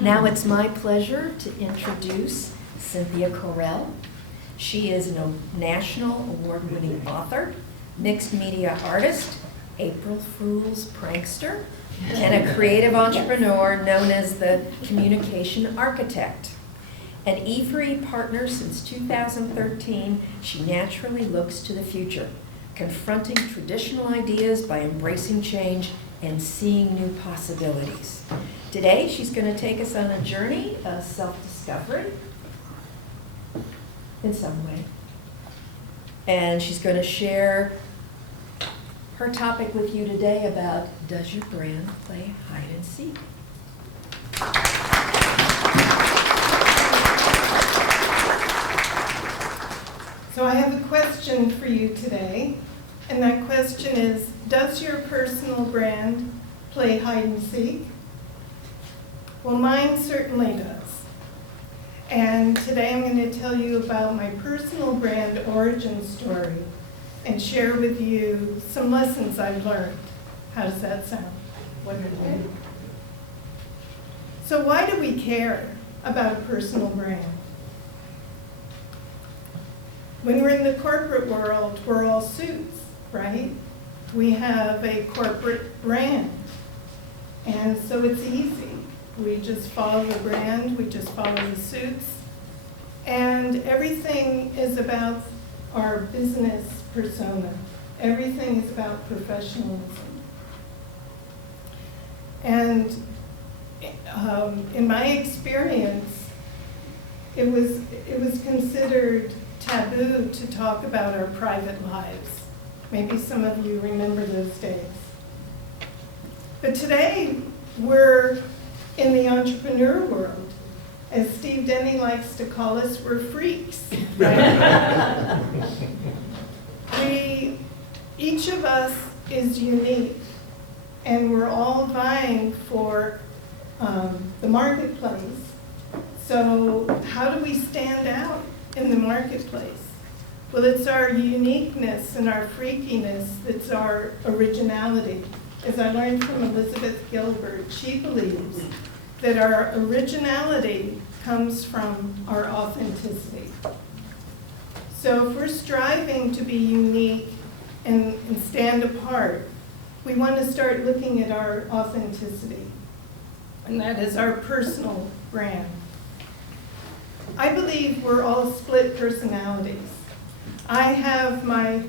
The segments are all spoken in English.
Now it's my pleasure to introduce Cynthia Correll. She is a national award-winning author, mixed media artist, April Fool's prankster, and a creative entrepreneur known as the communication architect. An e4e partner since 2013, she naturally looks to the future, confronting traditional ideas by embracing change and seeing new possibilities. Today, she's going to take us on a journey of self-discovery in some way. And she's going to share her topic with you today about, does your brand play hide and seek? So I have a question for you today, and that question is, does your personal brand play hide and seek? Well, mine certainly does. And today I'm going to tell you about my personal brand origin story and share with you some lessons I've learned. How does that sound? Wonderful. So why do we care about a personal brand? When we're in the corporate world, we're all suits, right? We have a corporate brand, and so it's easy. We just follow the brand, we just follow the suits, and everything is about our business persona. Everything is about professionalism. And in my experience, it was considered taboo to talk about our private lives. Maybe some of you remember those days. But today, we're in the entrepreneur world. As Steve Denny likes to call us, we're freaks. Right? Each of us is unique, and we're all vying for the marketplace. So how do we stand out in the marketplace? Well, it's our uniqueness and our freakiness that's our originality. As I learned from Elizabeth Gilbert, she believes that our originality comes from our authenticity. So if we're striving to be unique and stand apart, we want to start looking at our authenticity, and that is our personal brand. I believe we're all split personalities. I have my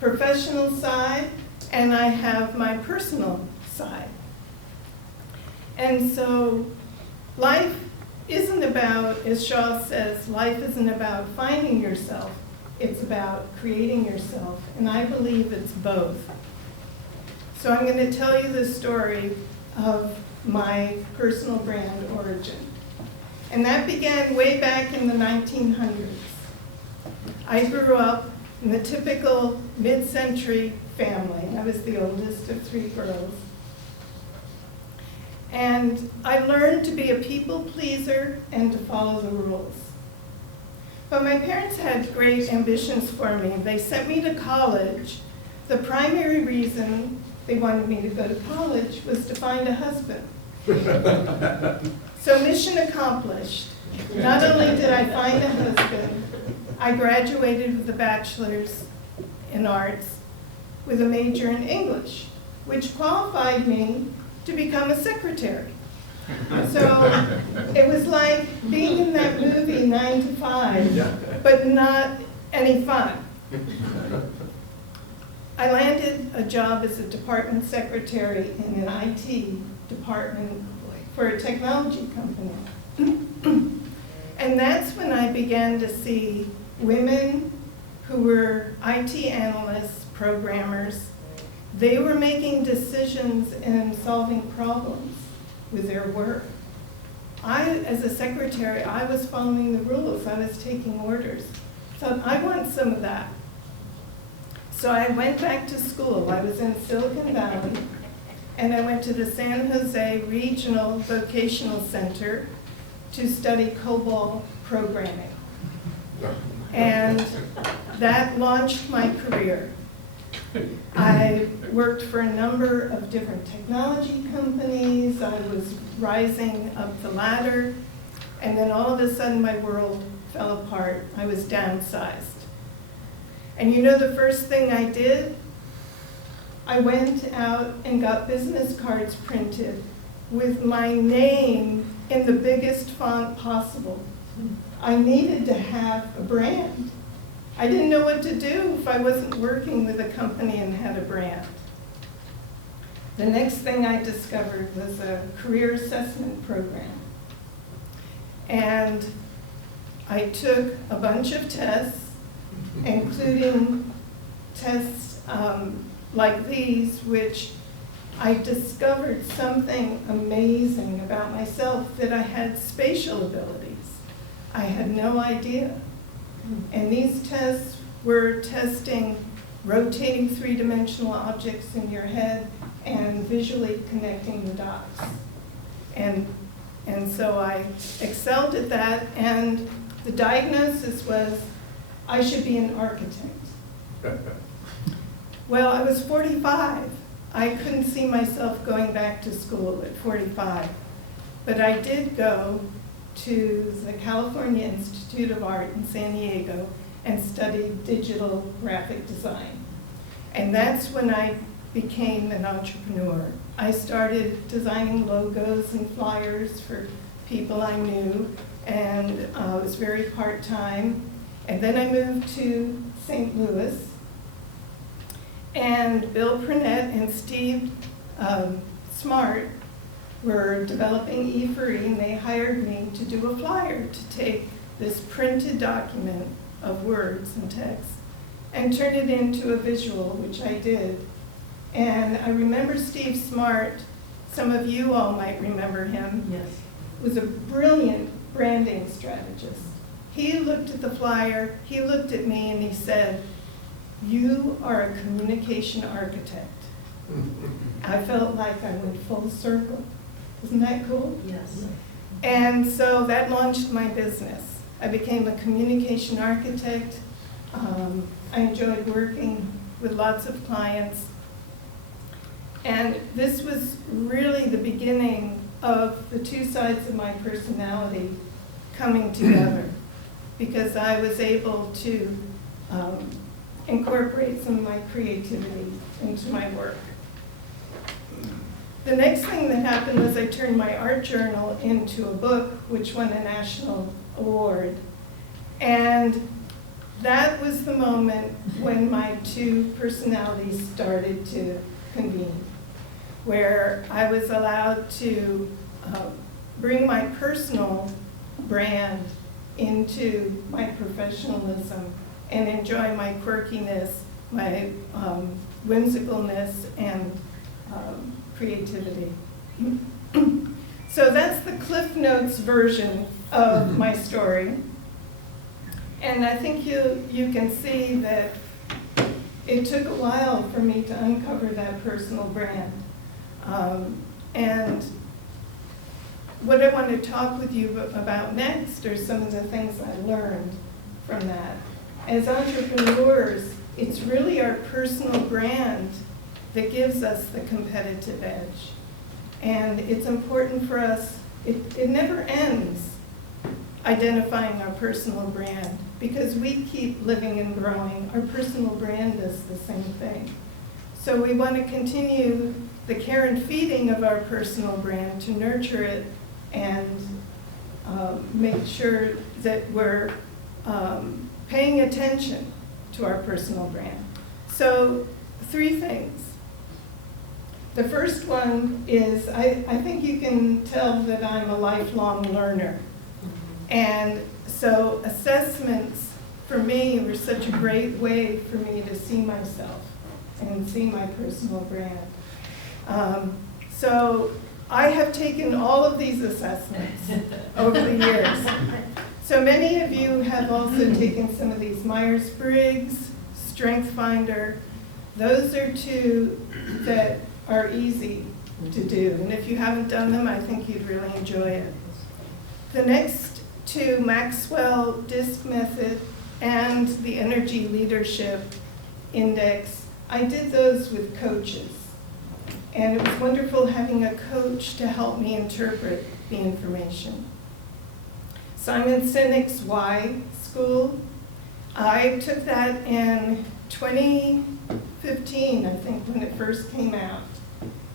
professional side, and I have my personal side. And so life isn't about, as Shaw says, life isn't about finding yourself, it's about creating yourself, and I believe it's both. So I'm going to tell you the story of my personal brand origin. And that began way back in the 1900s. I grew up in the typical mid-century family. I was the oldest of 3 girls. And I learned to be a people pleaser and to follow the rules. But my parents had great ambitions for me. They sent me to college. The primary reason they wanted me to go to college was to find a husband. So mission accomplished. Not only did I find a husband, I graduated with a bachelor's in arts with a major in English, which qualified me to become a secretary. So it was like being in that movie 9 to 5, but not any fun. I landed a job as a department secretary in an IT department for a technology company. And that's when I began to see women who were IT analysts, programmers. They were making decisions and solving problems with their work. As a secretary, I was following the rules. I was taking orders. So I want some of that. So I went back to school. I was in Silicon Valley, and I went to the San Jose Regional Vocational Center to study COBOL programming. And that launched my career. I worked for a number of different technology companies. I was rising up the ladder. And then all of a sudden my world fell apart. I was downsized. And you know the first thing I did? I went out and got business cards printed with my name in the biggest font possible. I needed to have a brand. I didn't know what to do if I wasn't working with a company and had a brand. The next thing I discovered was a career assessment program. And I took a bunch of tests, including tests like these, which I discovered something amazing about myself, that I had spatial abilities. I had no idea. And these tests were testing rotating three-dimensional objects in your head and visually connecting the dots. And so I excelled at that, and the diagnosis was I should be an architect. Well, I was 45. I couldn't see myself going back to school at 45. But I did go to the California Institute of Art in San Diego and studied digital graphic design. And that's when I became an entrepreneur. I started designing logos and flyers for people I knew, and it was very part-time. And then I moved to St. Louis, and Bill Purnett and Steve Smart were developing e4e, and they hired me to do a flyer, to take this printed document of words and text and turn it into a visual, which I did. And I remember Steve Smart, some of you all might remember him. Yes. Was a brilliant branding strategist. He looked at the flyer, he looked at me, and he said, "You are a communication architect." I felt like I went full circle. Isn't that cool? Yes. And so that launched my business. I became a communication architect. I enjoyed working with lots of clients. And this was really the beginning of the two sides of my personality coming together, because I was able to incorporate some of my creativity into my work. The next thing that happened was I turned my art journal into a book, which won a national award. And that was the moment when my two personalities started to convene, where I was allowed to bring my personal brand into my professionalism and enjoy my quirkiness, my whimsicalness, and creativity. So that's the Cliff Notes version of my story. And I think you can see that it took a while for me to uncover that personal brand. And what I want to talk with you about next are some of the things I learned from that. As entrepreneurs, it's really our personal brand that gives us the competitive edge. And it's important for us, it never ends identifying our personal brand, because we keep living and growing. Our personal brand does the same thing. So we want to continue the care and feeding of our personal brand, to nurture it and make sure that we're paying attention to our personal brand. So 3 things. The first one is, I think you can tell that I'm a lifelong learner. And so assessments, for me, were such a great way for me to see myself and see my personal brand. So I have taken all of these assessments over the years. So many of you have also taken some of these Myers-Briggs, StrengthsFinder. Those are 2 that are easy to do. And if you haven't done them, I think you'd really enjoy it. The next 2, Maxwell Disc Method and the Energy Leadership Index, I did those with coaches. And it was wonderful having a coach to help me interpret the information. Simon Sinek's Why School. I took that in 2015, I think, when it first came out.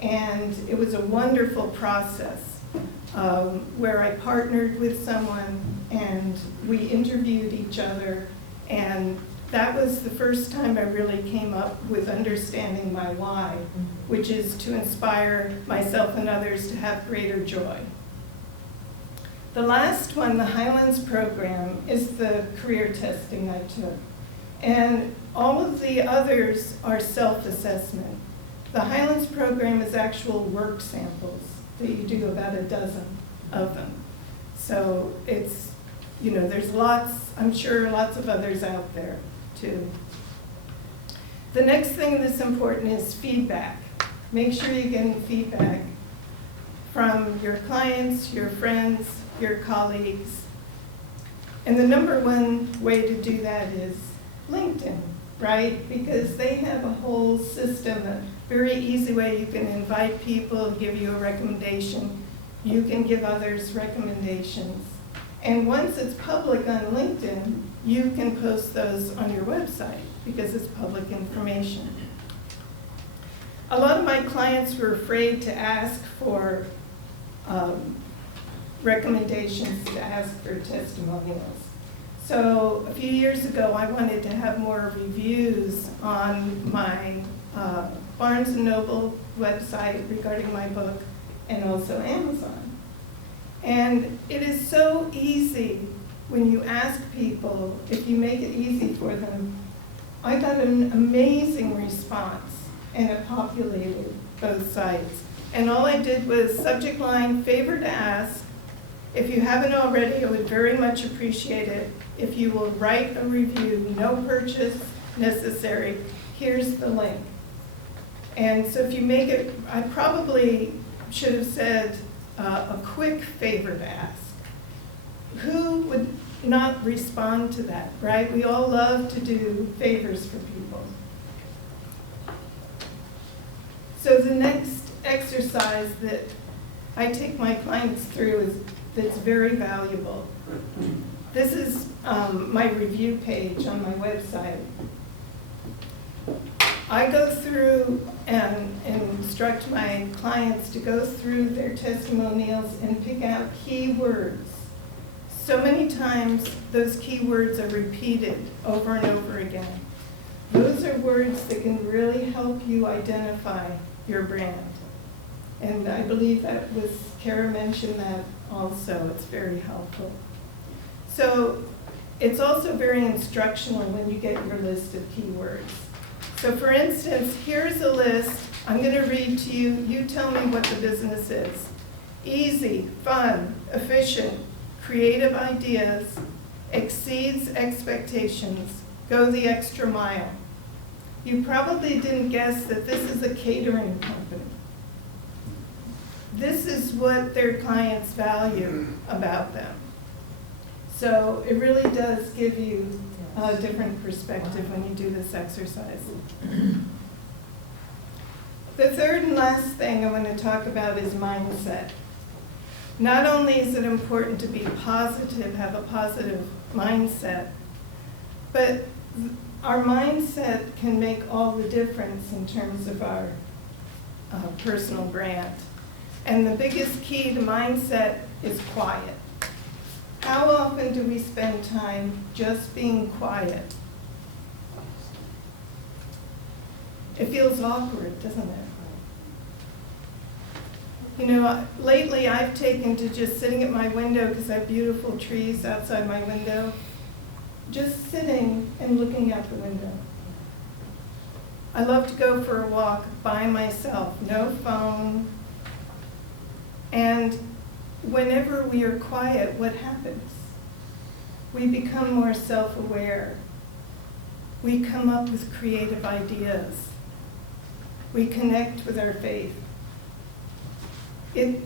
And it was a wonderful process where I partnered with someone and we interviewed each other. And that was the first time I really came up with understanding my why, which is to inspire myself and others to have greater joy. The last one, the Highlands program, is the career testing I took. And all of the others are self-assessment. The Highlands program is actual work samples that you do, about a dozen of them. So it's, you know, there's lots, I'm sure lots of others out there too. The next thing that's important is feedback. Make sure you're getting feedback from your clients, your friends, your colleagues. And the number one way to do that is LinkedIn, right? Because they have a whole system, a very easy way you can invite people, give you a recommendation. You can give others recommendations. And once it's public on LinkedIn, you can post those on your website because it's public information. A lot of my clients were afraid to ask for recommendations, to ask for testimonials. So a few years ago, I wanted to have more reviews on my Barnes & Noble website regarding my book, and also Amazon. And it is so easy when you ask people, if you make it easy for them. I got an amazing response, and it populated both sites. And all I did was subject line, favor to ask. If you haven't already, I would very much appreciate it if you will write a review, no purchase necessary. Here's the link. And so if you make it, I probably should have said a quick favor to ask. Who would not respond to that, right? We all love to do favors for people. So the next exercise that I take my clients through is that's very valuable. This is my review page on my website. I go through and instruct my clients to go through their testimonials and pick out keywords. So many times those keywords are repeated over and over again. Those are words that can really help you identify your brand. And I believe that was, Kara mentioned that also. It's very helpful. So it's also very instructional when you get your list of keywords. So for instance, here's a list. I'm going to read to you. You tell me what the business is. Easy, fun, efficient, creative ideas, exceeds expectations, go the extra mile. You probably didn't guess that this is a catering company. This is what their clients value about them. So it really does give you a different perspective when you do this exercise. The third and last thing I want to talk about is mindset. Not only is it important to be positive, have a positive mindset, but our mindset can make all the difference in terms of our personal brand. And the biggest key to mindset is quiet. How often do we spend time just being quiet? It feels awkward, doesn't it? You know, lately I've taken to just sitting at my window, because I have beautiful trees outside my window, just sitting and looking out the window. I love to go for a walk by myself, no phone. And whenever we are quiet, what happens? We become more self-aware. We come up with creative ideas. We connect with our faith.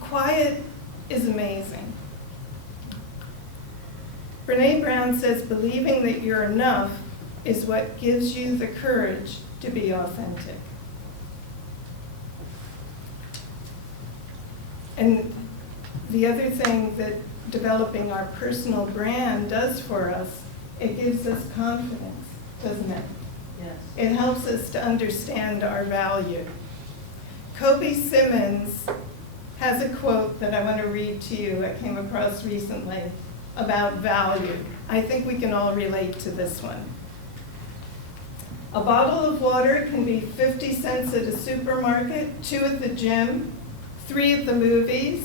Quiet is amazing. Brene Brown says, believing that you're enough is what gives you the courage to be authentic. And the other thing that developing our personal brand does for us, it gives us confidence, doesn't it? Yes. It helps us to understand our value. Kobe Simmons has a quote that I want to read to you. I came across recently about value. I think we can all relate to this one. A bottle of water can be 50 cents at a supermarket, 2 at the gym, 3 at the movies,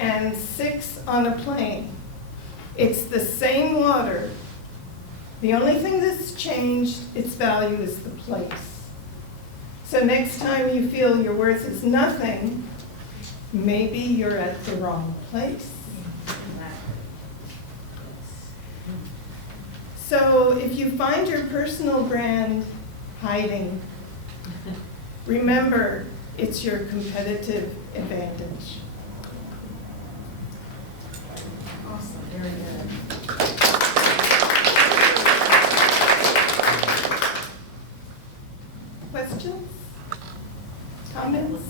and 6 on a plane. It's the same water. The only thing that's changed its value is the place. So next time you feel your worth is nothing, maybe you're at the wrong place. So if you find your personal brand hiding, remember it's your competitive advantage. Awesome, very good. Questions? Comments?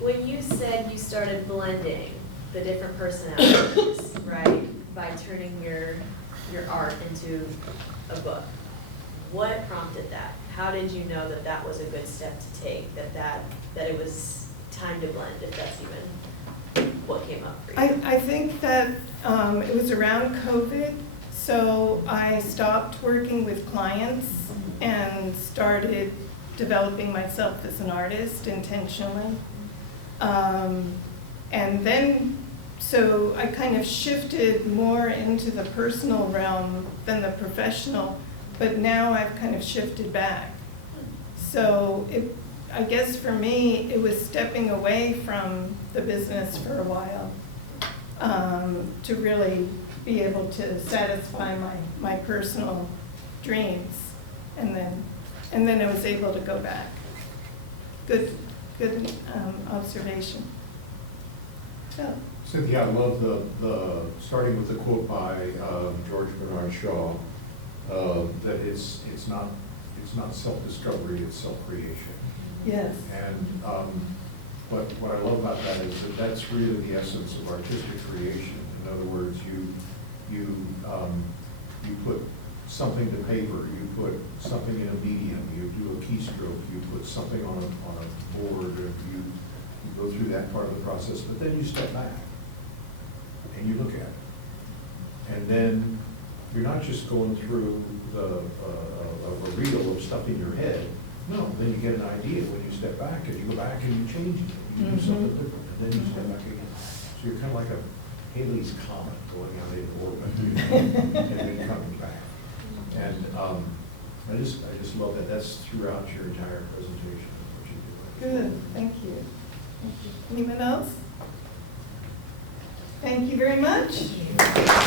When you said you started blending the different personalities, right, by turning your art into a book, what prompted that? How did you know that that was a good step to take, that it was time to blend, if that's even what came up for you? I think that it was around COVID, so I stopped working with clients and started developing myself as an artist intentionally. And then, so I kind of shifted more into the personal realm than the professional, but now I've kind of shifted back. So I guess for me, it was stepping away from the business for a while to really be able to satisfy my personal dreams. And then I was able to go back. Good observation. So. Cynthia, I love the starting with the quote by George Bernard Shaw, that it's not self-discovery, it's self-creation. Yes. And what I love about that is that that's really the essence of artistic creation. In other words, you put something to paper, you put something in a medium, you do a keystroke, you put something on a board, or you go through that part of the process, but then you step back and you look at it. And then you're not just going through a reel of stuff in your head. No, then you get an idea when you step back, and you go back and you change it. You do something different, and then you step back again. So you're kind of like a Halley's Comet going out in orbit, and then coming back. And I just love that. That's throughout your entire presentation. What you do. Good, thank you. Anyone else? Thank you very much. Thank you.